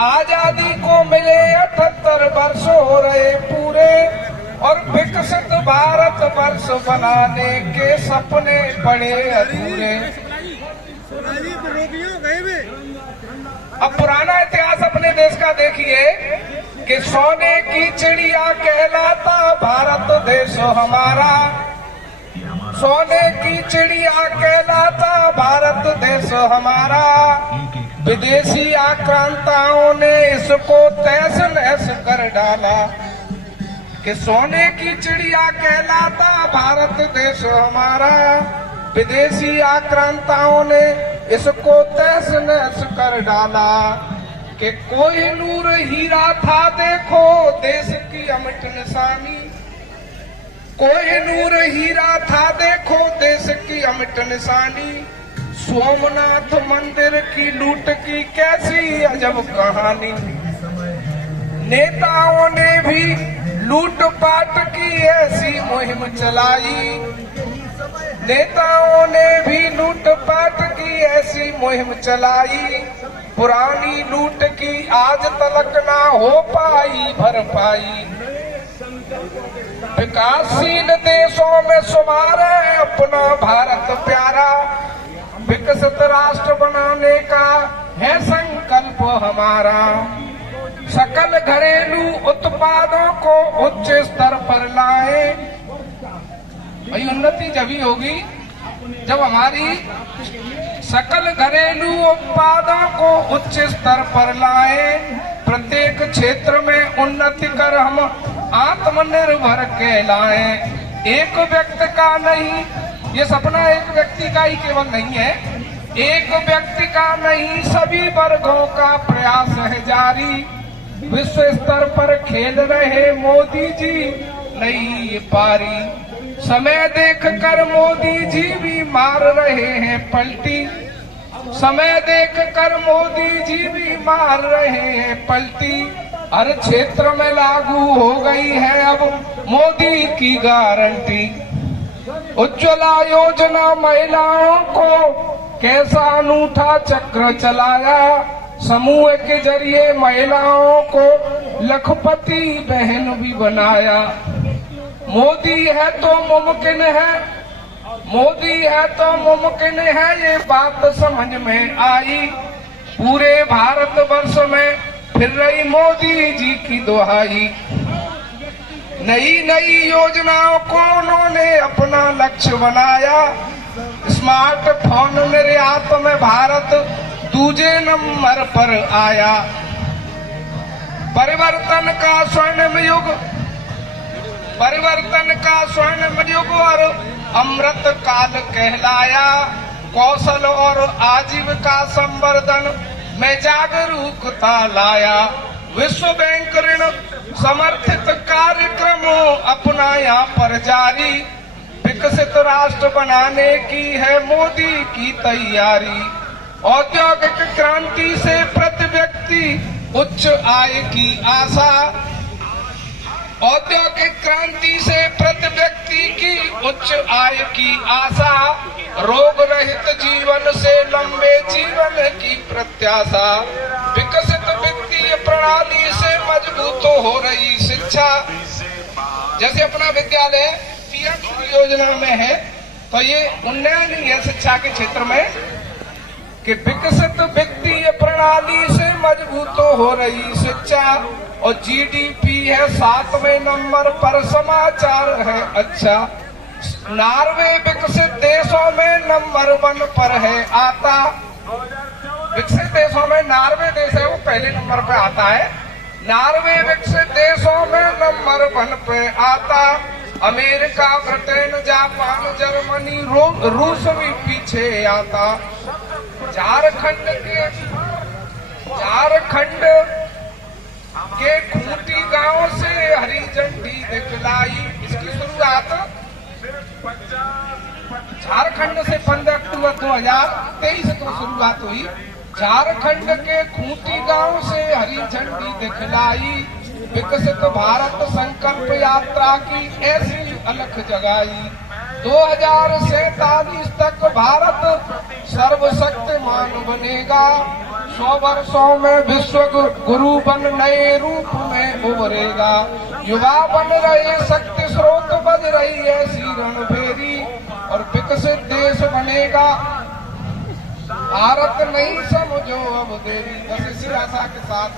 आजादी को मिले 78 वर्ष हो रहे पूरे और विकसित भारत वर्ष बनाने के सपने पड़े अधूरे। अब पुराना इतिहास अपने देश का देखिए कि सोने की चिड़िया कहलाता भारत देश हमारा, सोने की चिड़िया कहलाता भारत देश हमारा। विदेशी आक्रांताओं ने इसको तहस नहस कर डाला कि सोने की चिड़िया कहलाता भारत देश हमारा। विदेशी आक्रांताओं ने इसको तहस नहस कर डाला कि कोहिनूर हीरा था देखो देश की अमिट निशानी, कोहिनूर हीरा था देखो देश की अमिट निशानी। सोमनाथ मंदिर की लूट की कैसी अजब कहानी, नेताओं ने भी लूटपाट की ऐसी मुहिम चलाई, नेताओं ने भी लूटपाट की ऐसी मुहिम चलाई। पुरानी लूट की आज तलक ना हो पाई भरपाई। विकासशील देशों में शुमार है अपना भारत प्यारा, विकसित राष्ट्र बनाने का है संकल्प हमारा। सकल घरेलू उत्पादों को उच्च स्तर पर लाए। भाई उन्नति जब ही होगी जब हमारी सकल घरेलू उत्पादों को उच्च स्तर पर लाए। प्रत्येक क्षेत्र में उन्नति कर हम आत्मनिर्भर कहलाए। एक व्यक्ति का नहीं, ये सपना एक व्यक्ति का ही केवल नहीं है, एक व्यक्ति का नहीं सभी वर्गों का प्रयास है जारी। विश्व स्तर पर खेल रहे मोदी जी नई पारी, समय देख कर मोदी जी भी मार रहे हैं पलटी, समय देख कर मोदी जी भी मार रहे हैं पलटी। हर क्षेत्र में लागू हो गई है अब मोदी की गारंटी। उज्ज्वला योजना महिलाओं को कैसा अनूठा चक्र चलाया, समूह के जरिए महिलाओं को लखपति बहन भी बनाया। मोदी है तो मुमकिन है, मोदी है तो मुमकिन है, ये बात समझ में आई। पूरे भारतवर्ष में फिर रही मोदी जी की दुहाई। नई नई योजनाओं को उन्होंने अपना लक्ष्य बनाया। स्मार्टफोन निर्यात में भारत दूसरे नंबर पर आया। परिवर्तन का स्वर्णिम युग, परिवर्तन का स्वर्णिम युग और अमृत काल कहलाया। कौशल और आजीविका संवर्धन में जागरूकता लाया। विश्व बैंक ऋण समर्थित कार्यक्रमों अपनाया पर जारी। विकसित राष्ट्र बनाने की है मोदी की तैयारी। औद्योगिक क्रांति से प्रति व्यक्ति उच्च आय की आशा, औद्योगिक क्रांति से प्रति व्यक्ति की उच्च आय की आशा। रोग रहित जीवन से लंबे जीवन की प्रत्याशा। विकसित वित्तीय प्रणाली से मजबूत हो रही शिक्षा। जैसे अपना विद्यालय पीएम योजना में है तो ये उन्नयन ही है शिक्षा के क्षेत्र में कि विकसित वित्तीय प्रणाली से मजबूत हो रही शिक्षा। और जीडीपी है 7वें नंबर पर, समाचार है अच्छा। नॉर्वे विकसित देशों में नंबर 1 पर है आता। विकसित देशों में नॉर्वे देश है वो पहले नंबर पे आता है। नॉर्वे विकसित देशों में नंबर 1 पे आता। अमेरिका, ब्रिटेन, जापान, जर्मनी, रूस भी पीछे आता। झारखंड के खूंटी गांव से हरी झंडी दिखलाई। इसकी शुरुआत झारखंड से 15 अक्टूबर 2023 को शुरुआत हुई। झारखंड के खूंटी गांव से हरी झंडी दिखलाई। विकसित भारत संकल्प यात्रा की ऐसी अलख जगाई। 2047 तक भारत सर्वशक्तिमान बनेगा। 100 वर्षों में विश्व गुरु बन नए रूप में उभरेगा। युवा बन रहे शक्ति स्रोत, बज रही है रणभेरी और विकसित देश बनेगा। भारत नहीं समझो अब देरी। बस इसी आशा के साथ